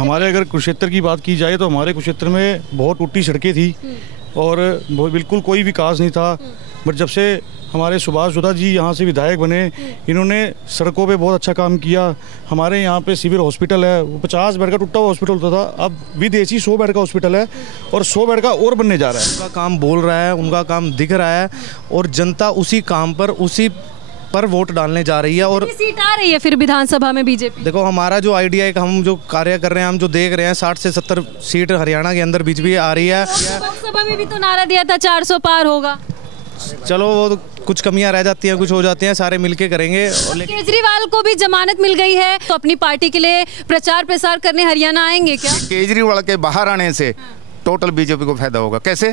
हमारे अगर कुरुक्षेत्र की बात की जाए तो हमारे कुरुक्षेत्र में बहुत टूटी सड़कें थी और बिल्कुल कोई विकास नहीं था। बट जब से हमारे सुभाष सुधा जी यहाँ से विधायक बने, इन्होंने सड़कों पे बहुत अच्छा काम किया। हमारे यहाँ पे सिविल हॉस्पिटल है, वो 50 बेड का टूटा हुआ हॉस्पिटल होता था, अब विदेशी 100 बेड का हॉस्पिटल है और 100 बेड का और बनने जा रहा है। उनका काम बोल रहा है, उनका काम दिख रहा है और जनता उसी काम पर उसी पर वोट डालने जा रही है। और सीट आ रही है फिर विधानसभा में बीजेपी? देखो हमारा जो आइडिया है कि हम जो कार्य कर रहे हैं, हम जो देख रहे हैं 60 से 70 सीट हरियाणा के अंदर बीजेपी आ रही है। लोकसभा में भी तो नारा दिया था 400 पार होगा। चलो वो तो कुछ कमियां रह जाती हैं, कुछ हो जाती हैं, सारे मिलके करेंगे। केजरीवाल को भी जमानत मिल गई है तो अपनी पार्टी के लिए प्रचार प्रसार करने हरियाणा आएंगे क्या? केजरीवाल के बाहर आने से टोटल बीजेपी को फायदा होगा। कैसे?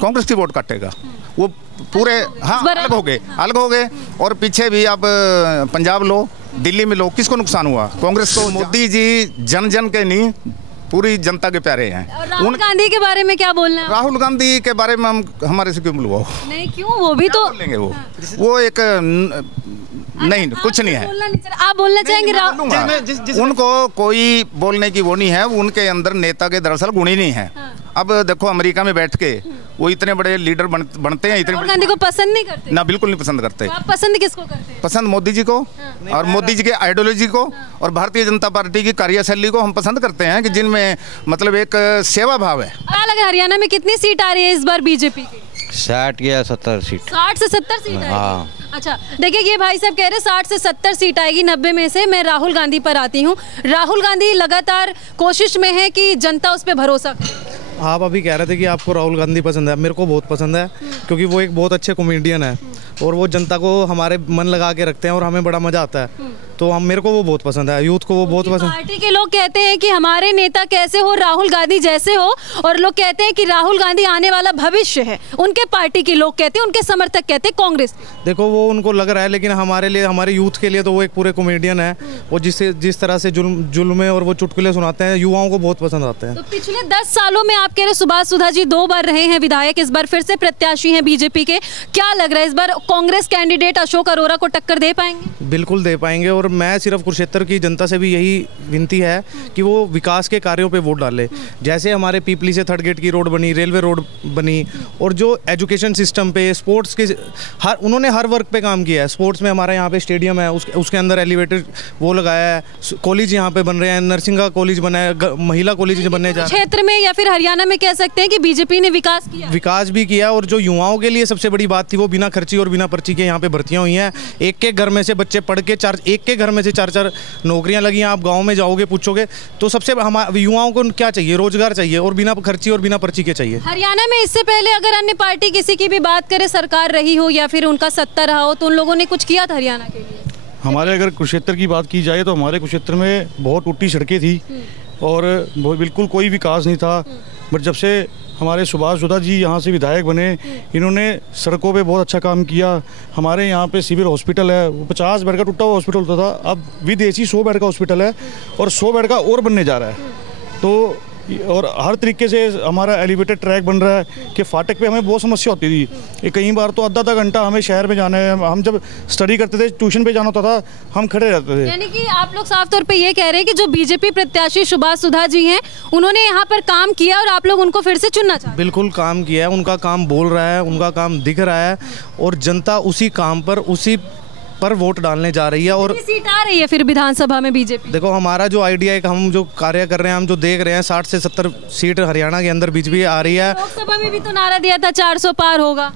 कांग्रेस की वोट काटेगा वो पूरे। हाँ, अलग हो गए और पीछे भी आप पंजाब लो, दिल्ली में लो, किसको नुकसान हुआ? कांग्रेस को। मोदी जी जन जन के नहीं, पूरी जनता के प्यारे हैं। राहुल गांधी के बारे में क्या बोलना है? राहुल गांधी के बारे में हम हमारे से क्यों बुलवाओ? नहीं क्यों, वो भी तो बोलेंगे। वो एक नहीं, कुछ नहीं है। आप बोलना चाहेंगे? उनको कोई बोलने की वो नहीं है, उनके अंदर नेता के दरअसल गुण ही नहीं है। अब देखो अमेरिका में बैठ के वो इतने बड़े लीडर बनते हैं, राहुल गांधी को पसंद नहीं करते ना? बिल्कुल नहीं पसंद करते। आप पसंद किसको करते हैं? पसंद मोदी जी को और मोदी जी के आइडियोलॉजी को और भारतीय जनता पार्टी की कार्यशैली को हम पसंद करते हैं कि जिनमें मतलब एक सेवा भाव है। हरियाणा में कितनी सीट आ रही है इस बार बीजेपी की? 60 या 70 सीट। 60 से 70 सीट आएगी। हाँ। अच्छा देखिए, ये भाई साहब कह रहे 60 से 70 सीट आएगी, 90 में से। मैं राहुल गांधी पर आती हूँ। राहुल गांधी लगातार कोशिश में है कि जनता उस पर भरोसा करे। आप अभी कह रहे थे कि आपको राहुल गांधी पसंद है, मेरे को बहुत पसंद है क्योंकि वो एक बहुत अच्छे कॉमेडियन है और वो जनता को हमारे मन लगा के रखते हैं और हमें बड़ा मजा आता है। तो हम मेरे को वो बहुत पसंद है, यूथ को वो बहुत पसंद। पार्टी के लोग कहते हैं कि हमारे नेता कैसे हो, राहुल गांधी जैसे हो, और लोग कहते हैं कि राहुल गांधी आने वाला भविष्य है। उनके पार्टी के लोग कहते हैं, उनके समर्थक कहते हैं कांग्रेस। देखो वो उनको लग रहा है, लेकिन हमारे लिए, हमारे यूथ के लिए तो वो एक पूरे कॉमेडियन है। वो जिस तरह से जुल्म और वो चुटकुले सुनाते हैं, युवाओं को बहुत पसंद आते हैं। तो पिछले 10 सालों में आप कह रहे सुभाष सुधा जी 2 बार रहे हैं विधायक, इस बार फिर से प्रत्याशी हैं बीजेपी के। क्या लग रहा है इस बार कांग्रेस कैंडिडेट अशोक अरोरा को टक्कर दे पाएंगे? बिल्कुल दे पाएंगे और मैं सिर्फ कुरुक्षेत्र की जनता से भी यही विनती है कि वो विकास के कार्यों पे वोट डाले। जैसे हमारे पीपली से थर्ड गेट की रोड बनी, रेलवे रोड बनी, और जो एजुकेशन सिस्टम पे, स्पोर्ट्स के उन्होंने हर वर्क पे काम किया है। स्पोर्ट्स में हमारे यहाँ पे स्टेडियम है, उसके अंदर एलिवेटेड वो लगाया है। कॉलेज यहाँ पे बन रहे हैं, नर्सिंग का कॉलेज बना है, महिला कॉलेज बनने जा रहे हैं। क्षेत्र में या फिर हरियाणा में कह सकते हैं कि बीजेपी ने विकास भी किया। और जो युवाओं के लिए सबसे बड़ी बात थी, वो बिना खर्ची और बिना पर्ची के यहाँ पे भर्तियां हुई हैं। एक घर में से बच्चे पढ़ के एक के घर में से 4-4 नौकरियां लगी हैं। आप गांव में जाओगे, पूछोगे तो सबसे हमारे युवाओं को क्या चाहिए? रोजगार चाहिए और बिना खर्ची और बिना पर्ची के चाहिए। हरियाणा में इससे पहले अगर अन्य पार्टी किसी की भी बात करे, सरकार रही हो या फिर उनका सत्ता रहा हो, तो उन लोगों ने कुछ किया था हरियाणा के लिए? हमारे अगर कुरुक्षेत्र की बात की जाए तो हमारे कुरुक्षेत्र में बहुत टूटी सड़कें थी और बिल्कुल कोई विकास नहीं था। बट जब से हमारे सुभाष सुधा जी यहाँ से विधायक बने, इन्होंने सड़कों पे बहुत अच्छा काम किया। हमारे यहाँ पे सिविल हॉस्पिटल है, वो 50 बेड का टूटा हुआ हॉस्पिटल होता था, अब विदेशी 100 बेड का हॉस्पिटल है और 100 बेड का और बनने जा रहा है। तो और हर तरीके से हमारा एलिवेटेड ट्रैक बन रहा है कि फाटक पे हमें बहुत समस्या होती थी। कई बार तो आधा घंटा हमें शहर में जाना है। हम जब स्टडी करते थे, ट्यूशन पे जाना होता था, हम खड़े रहते थे। यानी कि आप लोग साफ तौर पे ये कह रहे हैं कि जो बीजेपी प्रत्याशी सुभाष सुधा जी हैं, उन्होंने यहाँ पर काम किया और आप लोग उनको फिर से चुनना चाहते हैं? बिल्कुल काम किया है, उनका काम बोल रहा है, उनका काम दिख रहा है और जनता उसी काम पर उसी पर वोट डालने जा रही है। और सीट आ रही है फिर विधानसभा में बीजेपी? देखो हमारा जो आइडिया है कि हम जो कार्य कर रहे हैं, हम जो देख रहे हैं 60 से 70 सीट हरियाणा के अंदर बीजेपी आ रही है। लोकसभा में भी तो नारा दिया था 400 पार होगा।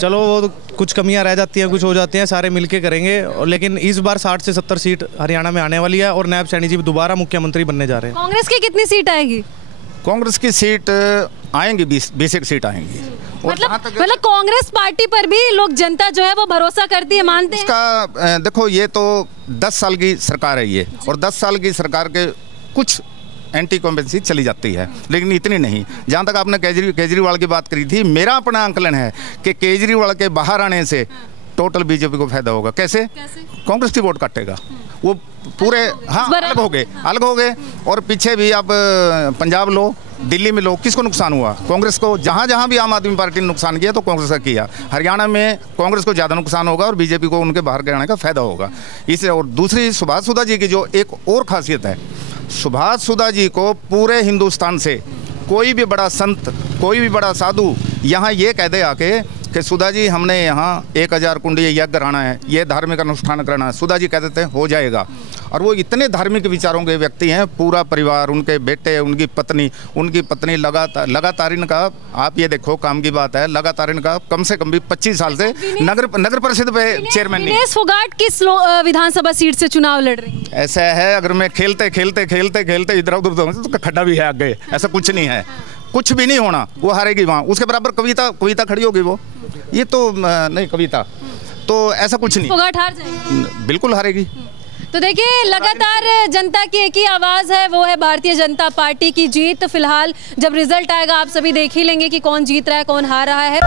चलो वो तो कुछ कमियां रह जाती हैं, कुछ हो जाती हैं, सारे मिलके करेंगे। लेकिन इस बार 60 से 70 सीट हरियाणा में आने वाली है और नायब सैनी जी दोबारा मुख्यमंत्री बनने जा रहे हैं। कांग्रेस की कितनी सीट आएगी? कांग्रेस की सीट आएंगी, 20 सीट आएंगी। मतलब कांग्रेस पार्टी पर भी लोग, जनता जो है वो भरोसा करती है, मानते हैं? इसका देखो, ये तो 10 साल की सरकार है ये, और 10 साल की सरकार के कुछ एंटी कॉम्पेंसी चली जाती है, लेकिन इतनी नहीं। जहाँ तक आपने केजरीवाल की बात करी थी, मेरा अपना आंकलन है कि केजरीवाल के बाहर आने से टोटल बीजेपी को फायदा होगा। कैसे? कांग्रेस की वोट काटेगा वो पूरे। हाँ, अलग हो गए और पीछे भी आप पंजाब लो, दिल्ली में लो, किसको नुकसान हुआ? कांग्रेस को। जहाँ जहाँ भी आम आदमी पार्टी ने नुकसान किया तो कांग्रेस का किया। हरियाणा में कांग्रेस को ज़्यादा नुकसान होगा और बीजेपी को उनके बाहर गिराने का फायदा होगा। इससे और दूसरी सुभाष सुधा जी की जो एक और खासियत है, सुभाष सुधा जी को पूरे हिंदुस्तान से कोई भी बड़ा संत, कोई भी बड़ा साधु यहाँ ये कह दे आके कि सुधा जी हमने यहाँ 1000 कुंडी यज्ञ कराना है, ये धार्मिक अनुष्ठान करना है, सुधा जी कह देते हैं हो जाएगा। और वो इतने धार्मिक विचारों के व्यक्ति हैं, पूरा परिवार, उनके बेटे, उनकी पत्नी लगातार इनका, आप ये देखो काम की बात है, लगातार इनका कम से कम भी 25 साल से नगर परिषद पे चेयरमैन नहीं। विनेश फोगाट किस विधानसभा सीट से चुनाव लड़ रही है? ऐसा है, अगर मैं खेलते इधर उधर तो खड्डा भी है आगे, ऐसा कुछ नहीं है, कुछ भी नहीं होना, वो हारेगी वहाँ। उसके बराबर कविता खड़ी होगी, वो ये तो नहीं कविता, तो ऐसा कुछ नहीं। फोगाट हार जाएगी? बिल्कुल हारेगी। तो देखिए लगातार जनता की एक ही आवाज़ है, वो है भारतीय जनता पार्टी की जीत। फिलहाल जब रिजल्ट आएगा आप सभी देख ही लेंगे कि कौन जीत रहा है, कौन हार रहा है।